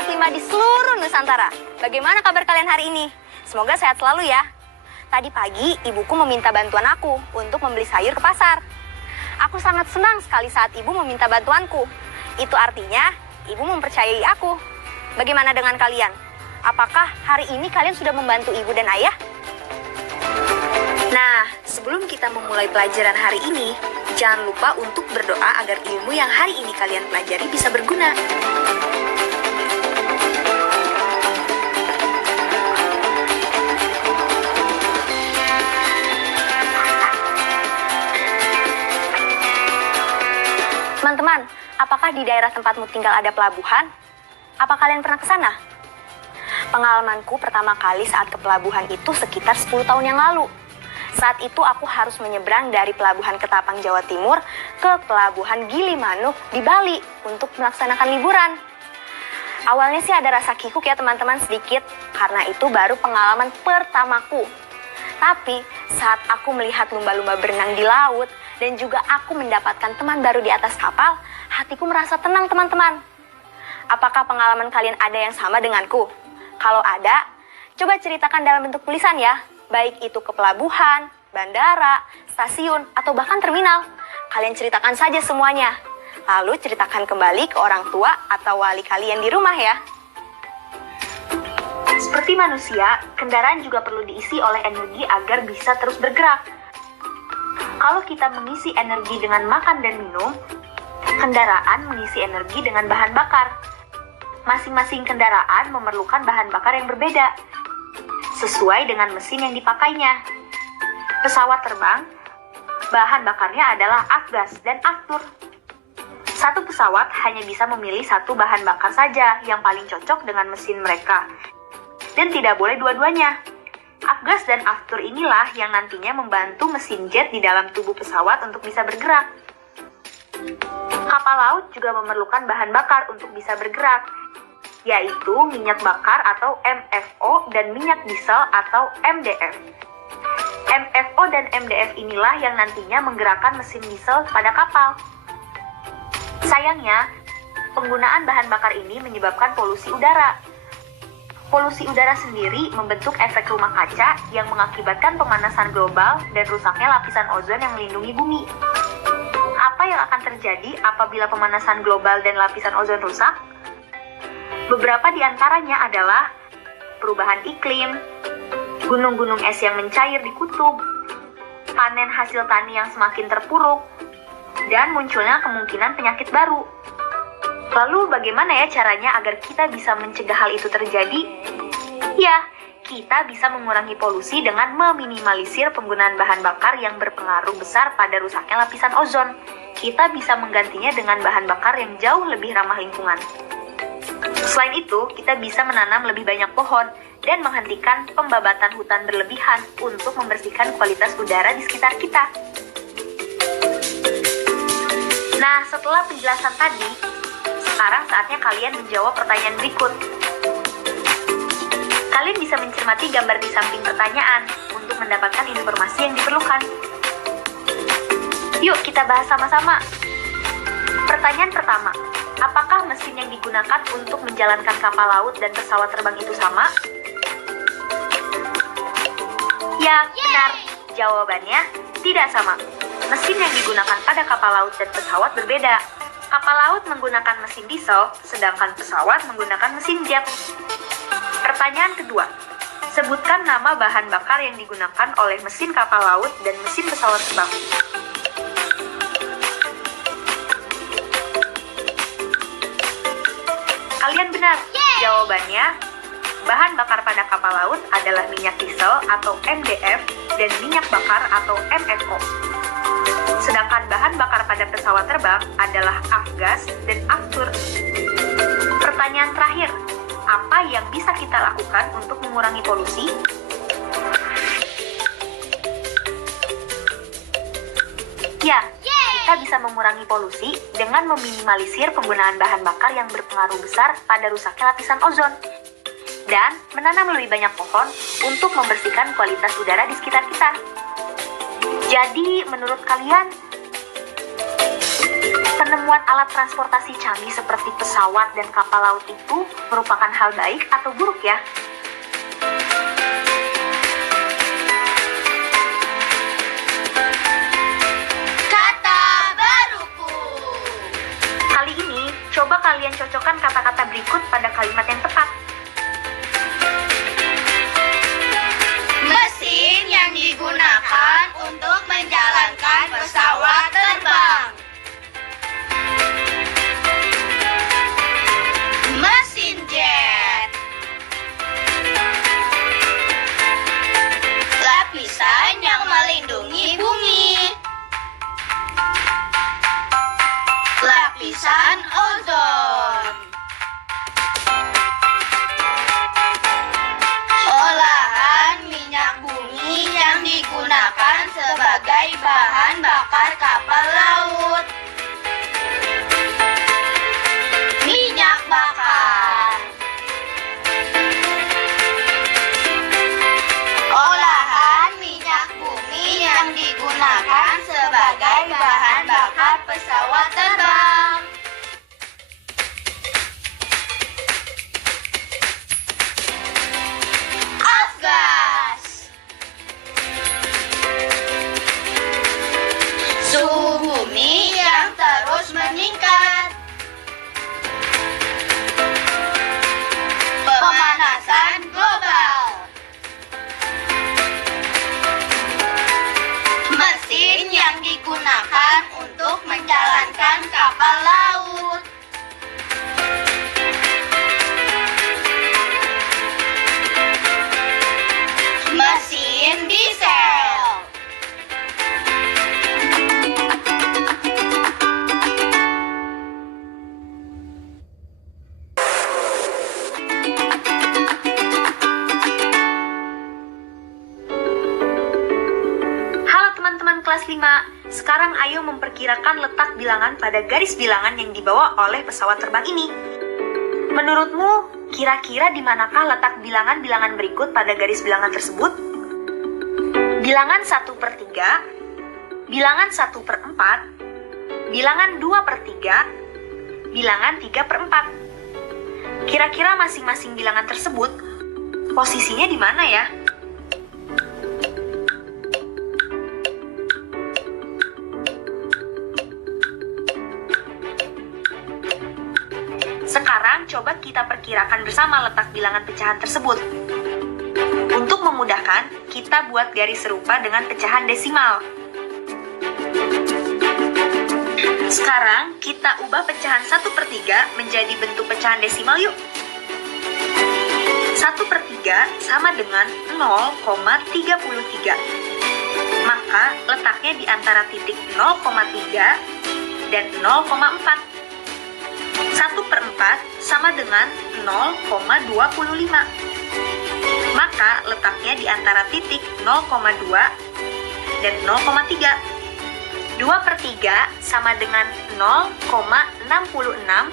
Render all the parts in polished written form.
145 di seluruh Nusantara. Bagaimana kabar kalian hari ini? Semoga sehat selalu ya. Tadi pagi, ibuku meminta bantuan aku untuk membeli sayur ke pasar. Aku sangat senang sekali saat ibu meminta bantuanku. Itu artinya, ibu mempercayai aku. Bagaimana dengan kalian? Apakah hari ini kalian sudah membantu ibu dan ayah? Nah, sebelum kita memulai pelajaran hari ini, jangan lupa untuk berdoa agar ilmu yang hari ini kalian pelajari bisa berguna. Teman-teman, apakah di daerah tempatmu tinggal ada pelabuhan? Apa kalian pernah ke sana? Pengalamanku pertama kali saat ke pelabuhan itu sekitar 10 tahun yang lalu. Saat itu aku harus menyeberang dari Pelabuhan Ketapang, Jawa Timur ke Pelabuhan Gilimanuk di Bali untuk melaksanakan liburan. Awalnya sih ada rasa kikuk ya teman-teman sedikit, karena itu baru pengalaman pertamaku. Tapi saat aku melihat lumba-lumba berenang di laut dan juga aku mendapatkan teman baru di atas kapal, hatiku merasa tenang teman-teman. Apakah pengalaman kalian ada yang sama denganku? Kalau ada, coba ceritakan dalam bentuk tulisan ya. Baik itu ke pelabuhan, bandara, stasiun, atau bahkan terminal. Kalian ceritakan saja semuanya. Lalu ceritakan kembali ke orang tua atau wali kalian di rumah ya. Seperti manusia, kendaraan juga perlu diisi oleh energi agar bisa terus bergerak. Kalau kita mengisi energi dengan makan dan minum, kendaraan mengisi energi dengan bahan bakar. Masing-masing kendaraan memerlukan bahan bakar yang berbeda, sesuai dengan mesin yang dipakainya. Pesawat terbang, bahan bakarnya adalah afgas dan aftur. Satu pesawat hanya bisa memilih satu bahan bakar saja yang paling cocok dengan mesin mereka. Dan tidak boleh dua-duanya. Afgas dan aftur inilah yang nantinya membantu mesin jet di dalam tubuh pesawat untuk bisa bergerak. Kapal laut juga memerlukan bahan bakar untuk bisa bergerak, yaitu minyak bakar atau MFO dan minyak diesel atau MDF. MFO dan MDF inilah yang nantinya menggerakkan mesin diesel pada kapal. Sayangnya, penggunaan bahan bakar ini menyebabkan polusi udara. Polusi udara sendiri membentuk efek rumah kaca yang mengakibatkan pemanasan global dan rusaknya lapisan ozon yang melindungi bumi. Apa yang akan terjadi apabila pemanasan global dan lapisan ozon rusak? Beberapa di antaranya adalah perubahan iklim, gunung-gunung es yang mencair di kutub, panen hasil tani yang semakin terpuruk, dan munculnya kemungkinan penyakit baru. Lalu bagaimana ya caranya agar kita bisa mencegah hal itu terjadi? Ya, kita bisa mengurangi polusi dengan meminimalisir penggunaan bahan bakar yang berpengaruh besar pada rusaknya lapisan ozon. Kita bisa menggantinya dengan bahan bakar yang jauh lebih ramah lingkungan. Selain itu, kita bisa menanam lebih banyak pohon dan menghentikan pembabatan hutan berlebihan untuk membersihkan kualitas udara di sekitar kita. Nah, setelah penjelasan tadi, sekarang saatnya kalian menjawab pertanyaan berikut. Kalian bisa mencermati gambar di samping pertanyaan untuk mendapatkan informasi yang diperlukan. Yuk kita bahas sama-sama. Pertanyaan pertama, apakah mesin yang digunakan untuk menjalankan kapal laut dan pesawat terbang itu sama? Ya, benar. Jawabannya tidak sama. Mesin yang digunakan pada kapal laut dan pesawat berbeda. Kapal laut menggunakan mesin diesel, sedangkan pesawat menggunakan mesin jet. Pertanyaan kedua, sebutkan nama bahan bakar yang digunakan oleh mesin kapal laut dan mesin pesawat terbang. Kalian benar. Jawabannya, bahan bakar pada kapal laut adalah minyak diesel atau MDF dan minyak bakar atau MFO. Sedangkan bahan bakar pada pesawat terbang adalah afgas dan aftur. Pertanyaan terakhir, apa yang bisa kita lakukan untuk mengurangi polusi? Ya, kita bisa mengurangi polusi dengan meminimalisir penggunaan bahan bakar yang berpengaruh besar pada rusaknya lapisan ozon dan menanam lebih banyak pohon untuk membersihkan kualitas udara di sekitar kita. Jadi, menurut kalian, Penemuan alat transportasi canggih seperti pesawat dan kapal laut itu merupakan hal baik atau buruk ya? Kata baruku. Kali ini, coba kalian cocokkan kata-kata berikut pada kalimat yang tepat. Mesin yang digunakan untuk menjalankan pesawat terbang. Mesin jet. Lapisan yang melindungi bumi. Lapisan ozon. Olahan minyak bumi yang digunakan sebagai bahan bakar kapal laut. Minyak bakar. Olahan minyak bumi yang digunakan sebagai bahan bakar pesawat terbang. Afgas. Suhu bumi yang terus meningkat. Pemanasan global. Mesin yang digunakan untuk menjalankan kapal laut. Mesin diesel. Halo teman-teman kelas 5, sekarang ayo memperkirakan letak bilangan pada garis bilangan yang dibawa oleh pesawat terbang ini. Menurutmu, kira-kira di manakah letak bilangan-bilangan berikut pada garis bilangan tersebut? Bilangan 1/3, bilangan 1/4, bilangan 2/3, bilangan 3/4. Kira-kira masing-masing bilangan tersebut, posisinya di mana ya? Sekarang coba kita perkirakan bersama letak bilangan pecahan tersebut. Untuk memudahkan, kita buat garis serupa dengan pecahan desimal. Sekarang kita ubah pecahan 1/3 menjadi bentuk pecahan desimal yuk. 1/3 sama dengan 0,33. Maka letaknya di antara titik 0,3 dan 0,4. 1/4 sama dengan 0,25. Maka letaknya di antara titik 0,2 dan 0,3. 2/3 sama dengan 0,66.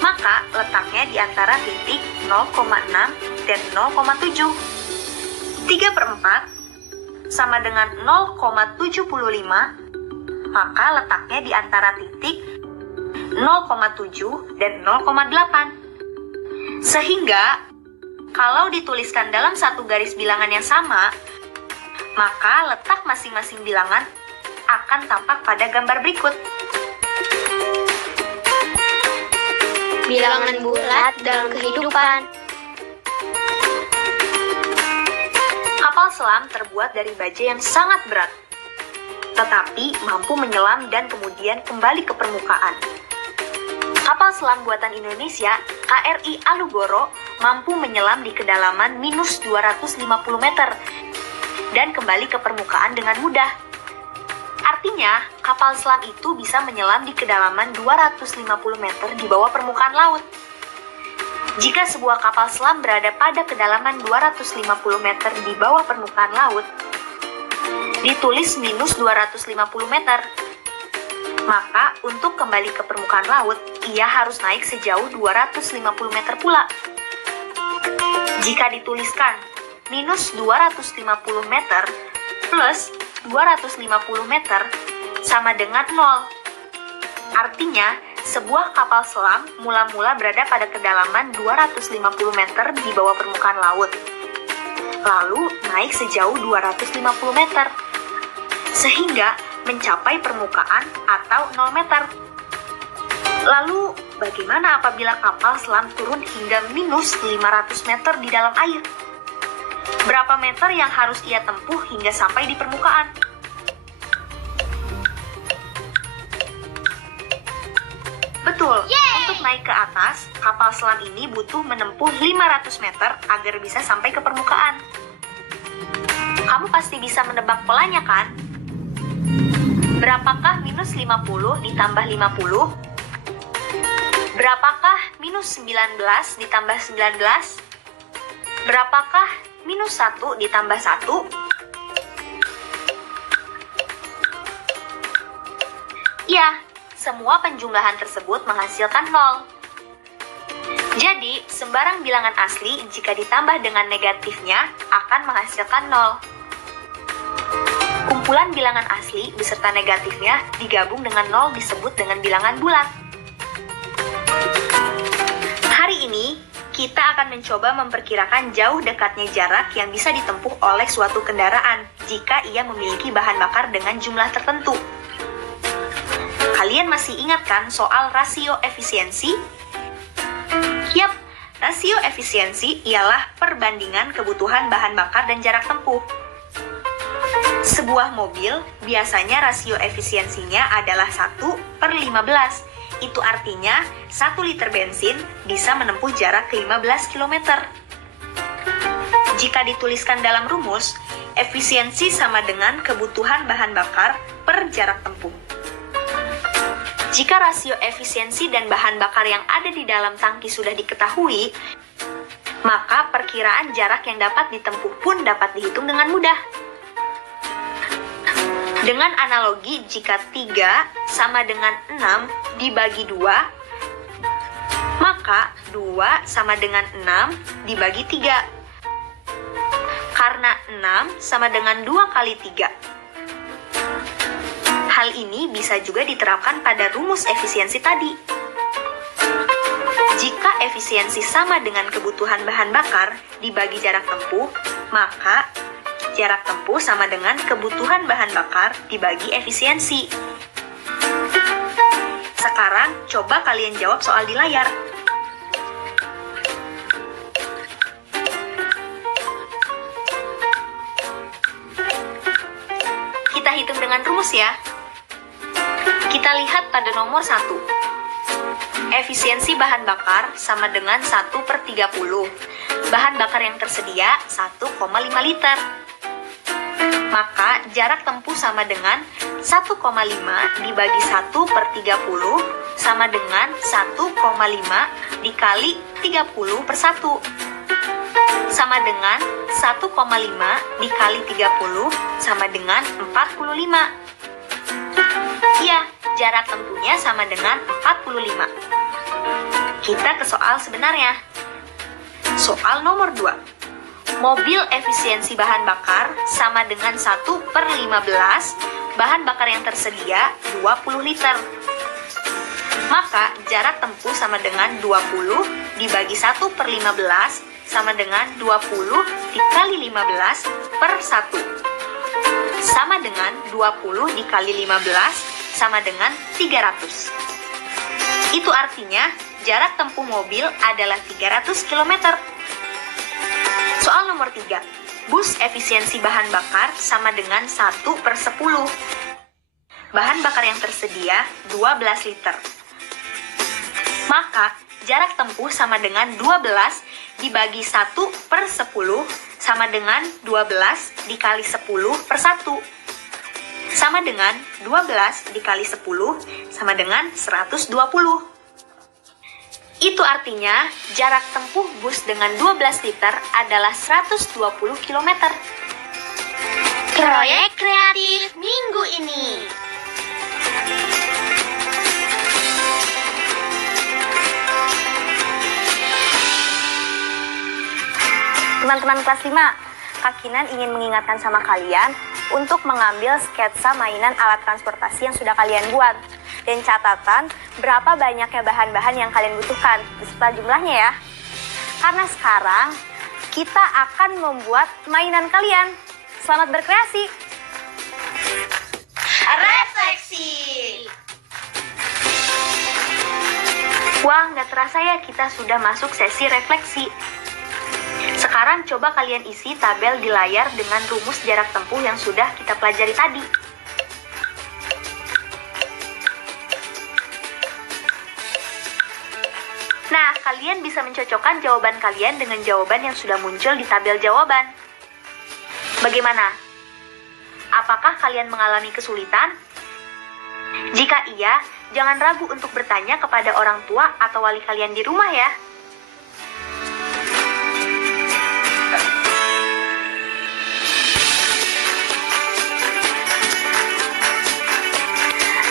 Maka letaknya di antara titik 0,6 dan 0,7. 3/4 sama dengan 0,75. Maka letaknya di antara titik 0,7 dan 0,8. Sehingga, kalau dituliskan dalam satu garis bilangan yang sama, maka letak masing-masing bilangan akan tampak pada gambar berikut. Bilangan bulat dalam kehidupan. Kapal selam terbuat dari baja yang sangat berat, tetapi mampu menyelam dan kemudian kembali ke permukaan. Kapal selam buatan Indonesia, KRI Alugoro, mampu menyelam di kedalaman minus 250 meter dan kembali ke permukaan dengan mudah. Artinya, kapal selam itu bisa menyelam di kedalaman 250 meter di bawah permukaan laut. Jika sebuah kapal selam berada pada kedalaman 250 meter di bawah permukaan laut, ditulis minus 250 meter. Maka, untuk kembali ke permukaan laut, ia harus naik sejauh 250 meter pula. Jika dituliskan minus 250 meter plus 250 meter sama dengan 0. Artinya, sebuah kapal selam mula-mula berada pada kedalaman 250 meter di bawah permukaan laut. Lalu naik sejauh 250 meter, sehingga mencapai permukaan atau 0 meter. Lalu, bagaimana apabila kapal selam turun hingga minus 500 meter di dalam air? Berapa meter yang harus ia tempuh hingga sampai di permukaan? Betul, untuk naik ke atas, kapal selam ini butuh menempuh 500 meter agar bisa sampai ke permukaan. Kamu pasti bisa menebak polanya kan? Berapakah minus 50 ditambah 50? Berapakah minus 19 ditambah 19? Berapakah minus 1 ditambah 1? Ya, semua penjumlahan tersebut menghasilkan 0. Jadi, sembarang bilangan asli jika ditambah dengan negatifnya akan menghasilkan 0. Kumpulan bilangan asli beserta negatifnya digabung dengan 0 disebut dengan bilangan bulat. Hari ini, kita akan mencoba memperkirakan jauh dekatnya jarak yang bisa ditempuh oleh suatu kendaraan jika ia memiliki bahan bakar dengan jumlah tertentu. Kalian masih ingat kan soal rasio efisiensi? Yap, rasio efisiensi ialah perbandingan kebutuhan bahan bakar dan jarak tempuh. Sebuah mobil biasanya rasio efisiensinya adalah 1/15. Itu artinya 1 liter bensin bisa menempuh jarak 15 km. Jika dituliskan dalam rumus, efisiensi sama dengan kebutuhan bahan bakar per jarak tempuh. Jika rasio efisiensi dan bahan bakar yang ada di dalam tangki sudah diketahui, maka perkiraan jarak yang dapat ditempuh pun dapat dihitung dengan mudah. Dengan analogi, jika 3 sama dengan 6 dibagi 2, maka 2 sama dengan 6 dibagi 3. Karena 6 sama dengan 2 kali 3. Hal ini bisa juga diterapkan pada rumus efisiensi tadi. Jika efisiensi sama dengan kebutuhan bahan bakar dibagi jarak tempuh, maka jarak tempuh sama dengan kebutuhan bahan bakar dibagi efisiensi. Sekarang, coba kalian jawab soal di layar. Kita hitung dengan rumus ya. Kita lihat pada nomor 1. Efisiensi bahan bakar sama dengan 1/30. Bahan bakar yang tersedia 1,5 liter. Maka jarak tempuh sama dengan 1,5 dibagi 1/30 sama dengan 1,5 dikali 30/1. Sama dengan 1,5 dikali 30 sama dengan 45. Ya, jarak tempuhnya sama dengan 45. Kita ke soal sebenarnya. Soal nomor 2. Mobil efisiensi bahan bakar sama dengan 1/15, bahan bakar yang tersedia 20 liter. Maka jarak tempuh sama dengan 20 dibagi 1/15 sama dengan 20 dikali 15/1. Sama dengan 20 dikali 15 sama dengan 300. Itu artinya jarak tempuh mobil adalah 300 km. Soal nomor 3. Bus efisiensi bahan bakar sama dengan 1/10. Bahan bakar yang tersedia 12 liter. Maka jarak tempuh sama dengan 12 dibagi 1/10 sama dengan 12 dikali 10/1. Sama dengan 12 dikali 10 sama dengan 120. Itu artinya jarak tempuh bus dengan 12 liter adalah 120 km. Proyek kreatif minggu ini. Teman-teman kelas 5, Kak Kinan ingin mengingatkan sama kalian untuk mengambil sketsa mainan alat transportasi yang sudah kalian buat. dan catatan berapa banyaknya bahan-bahan yang kalian butuhkan beserta jumlahnya ya. Karena sekarang kita akan membuat mainan kalian. Selamat berkreasi. Refleksi. Wah, nggak terasa ya kita sudah masuk sesi refleksi. Sekarang coba kalian isi tabel di layar dengan rumus jarak tempuh yang sudah kita pelajari tadi. Nah, kalian bisa mencocokkan jawaban kalian dengan jawaban yang sudah muncul di tabel jawaban. Bagaimana? Apakah kalian mengalami kesulitan? Jika iya, jangan ragu untuk bertanya kepada orang tua atau wali kalian di rumah ya.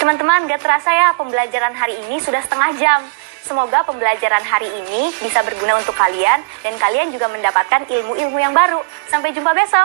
Teman-teman, gak terasa ya pembelajaran hari ini sudah setengah jam. Semoga pembelajaran hari ini bisa berguna untuk kalian dan kalian juga mendapatkan ilmu-ilmu yang baru. Sampai jumpa besok.